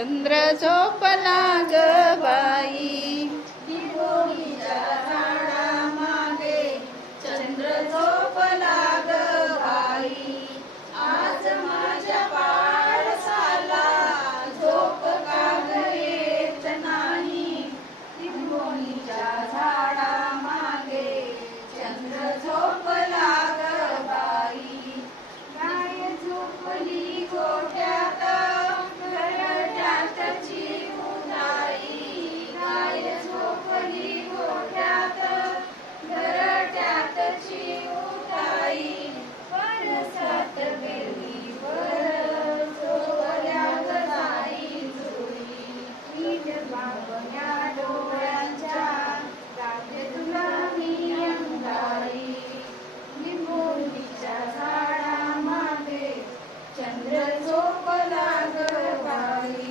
चंद्र झोपला ग बाई, निंबोणीच्या झाडामागे चंद्र झोपला ग बाई. आज माझ्या पाडसाला झोप का ग येत नाही, निंबोणीच्या झाडामागे चंद्र झोपला ग बाई. गाय झोपली गोठ्यात घरट्यातची उदाई, गाय झोपली गोठ्यात घरट्यातची उदाई. परसात वेलीवर झोपल्या ग जाई जुई, नीट बाबल्या डोळ्यांच्या राहते तुला मी अंगाई. निंबोणीच्या झाडामागे चंद्र झोपला ग बाई.